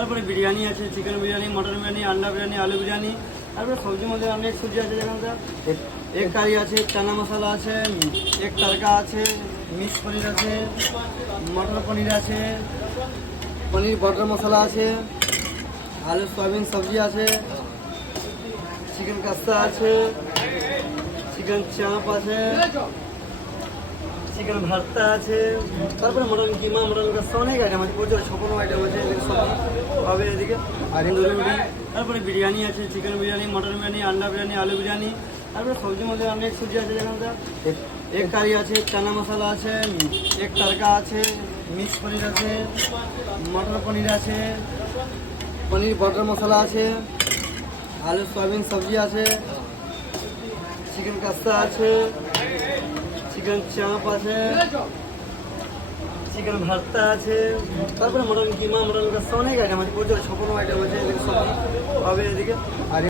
তারপরে বিরিয়ানি আছে, chicken biryani, mutton biryani, আন্ডা বিরিয়ানি, আলু বিরিয়ানি। তারপরে সবজির মধ্যে অনেক সবজি আছে, যেমন এগ কারি আছে, চানা মশলা আছে, এগ তড়কা আছে, মিক্স পনির আছে, মটর পনির আছে, পনির বটর মশলা আছে, আলু সয়াবিন সবজি আছে, চিকেন কাস্তা আছে, চিকেন চাপ আছে, চিকেন ভর্তা আছে, তারপরে মটন কিমা, মটন কষা, অনেক আইটেম আছে, প্রচুর 56 আইটেম আছে, এদিকে সব পাবে এদিকে। আর তারপরে বিরিয়ানি আছে, চিকেন বিরিয়ানি, মটন বিরিয়ানি, আন্ডা বিরিয়ানি, আলু বিরিয়ানি। তারপরে সবজির মধ্যে অনেক সবজি আছে, যেমন এগ কারি আছে, চানা মশলা আছে, এগ তড়কা আছে, মিক্স পনির আছে, মটর পনির আছে, পনির বটর মশলা আছে, আলু সয়াবিন সবজি আছে, চিকেন কাস্তা আছে, চিকেন চাপ আছে, চিকেন ভর্তা আছে, তারপরে মটন কিমা, মটন কষা, অনেক আইটেম আছে, প্রচুর 56 আইটেম আছে, এদিকে সব পাবে এদিকে। আর